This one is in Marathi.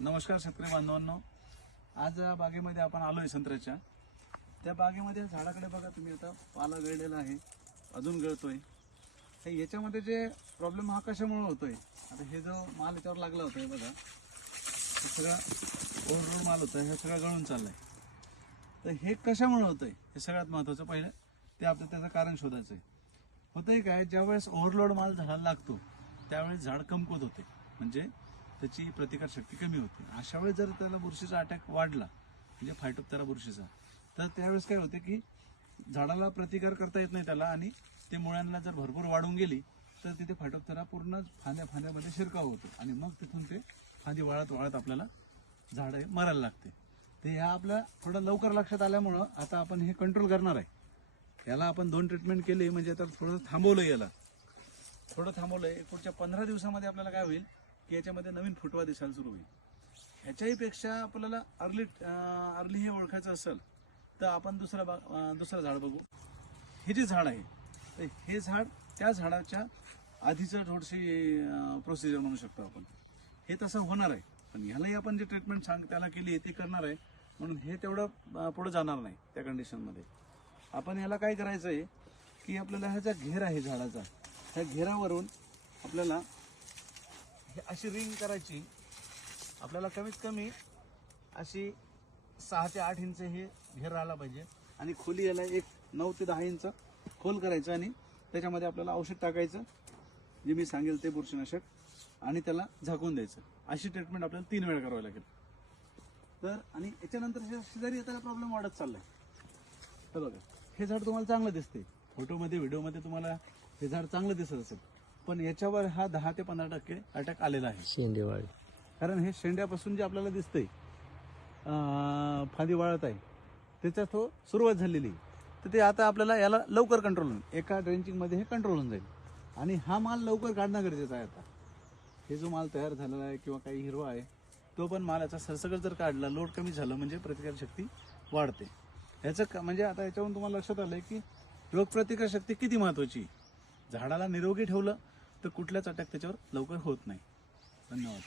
नमस्कार शेतकरी बांधवांनो, आज बागेमध्ये आपण आलोय संत्र्याच्या. त्या बागेमध्ये झाडाकडे बघा तुम्ही, आता पाला गळलेला आहे, अजून गळतोय. तर याच्यामध्ये जे प्रॉब्लेम हा कशामुळे होतोय, आता हे जो माल याच्यावर लागला होता बघा, हे सगळा ओव्हरलोड माल होता, हे सगळं गळून चाललंय. तर हे कशामुळे होतंय हे सगळ्यात महत्त्वाचं पहिलं ते आपलं त्याचं कारण शोधायचं आहे. होतंय काय, ज्यावेळेस ओव्हरलोड माल झाडाला लागतो त्यावेळेस झाड कमकुवत होते, म्हणजे त्याची प्रतिकारशक्ती कमी होते. अशा वेळेस जर त्याला बुरशीचा अटॅक वाढला, म्हणजे फायटोप्थेरा बुरशीचा, तर त्यावेळेस काय होते की झाडाला प्रतिकार करता येत नाही त्याला, आणि ते मुळ्यांना जर भरपूर वाढून गेली तर तिथे फायटोप्थेरा पूर्ण फांद्यामध्ये शिरकाव होतो, आणि मग तिथून ते फांदी वाळत वाळत आपल्याला झाड मरायला लागते. तर ह्या आपल्या थोडं लवकर लक्षात आल्यामुळं आता आपण हे कंट्रोल करणार आहे. याला आपण 2 ट्रीटमेंट केली, म्हणजे आता थोडं थांबवलं, याला थोडं थांबवलंय. पुढच्या 15 दिवसामध्ये आपल्याला काय होईल की याच्यामध्ये नवीन फुटवा दिसायला सुरू होईल. ह्याच्याही पेक्षा आपल्याला अर्ली हे ओळखायचं असेल तर आपण दुसरं झाड बघू. हे जे झाड आहे, तर हे झाड त्या झाडाच्या आधीचं थोडीशी प्रोसिजर म्हणू शकतो आपण. हे तसं होणार आहे, पण ह्यालाही आपण जे ट्रीटमेंट त्याला केली ती करणार आहे, म्हणून हे तेवढं पुढे जाणार नाही. त्या कंडिशनमध्ये आपण याला काय करायचं आहे की आपल्याला हा जो घेर आहे झाडाचा, ह्या घेरावरून आपल्याला हे अशी रिंग करायची. आपल्याला कमीत कमी अशी 6 ते 8 इंच हे घेर राहिला पाहिजे, आणि खोली याला एक 9 ते 10 इंच खोल करायचं, आणि त्याच्यामध्ये आपल्याला औषध टाकायचं जे मी सांगेल ते बुरशीनाशक, आणि त्याला झाकून द्यायचं. अशी ट्रीटमेंट आपल्याला 3 वेळा करावी लागेल. तर आणि याच्यानंतर हे शेजारी येताना प्रॉब्लेम वाढत चाललाय. तर बघा, हे झाड तुम्हाला चांगलं दिसते फोटोमध्ये, व्हिडिओमध्ये तुम्हाला हे झाड चांगलं दिसत असेल, पण याच्यावर हा 10 ते 15% अटॅक आलेला आहे. शेंडेवाळी, कारण हे शेंड्यापासून जे आपल्याला दिसतंय फांदी वाळत आहे, त्याच्यात तो सुरुवात झालेली आहे. तर ते आता आपल्याला याला लवकर कंट्रोल होईल, एका ड्रेंचिंगमध्ये हे कंट्रोल होऊन जाईल. आणि हा माल लवकर काढणं गरजेचं आहे. आता हे जो माल तयार झालेला आहे किंवा काही हिरवा आहे, तो पण माल याचा सरसकट जर काढला, लोड कमी झालं, म्हणजे प्रतिकारशक्ती वाढते. ह्याचं म्हणजे आता याच्यावरून तुम्हाला लक्षात आलंय की रोगप्रतिकारशक्ती किती महत्वाची. झाडाला निरोगी ठेवलं तर कुठल्याच अटॅक त्याच्यावर लवकर होत नाही. धन्यवाद.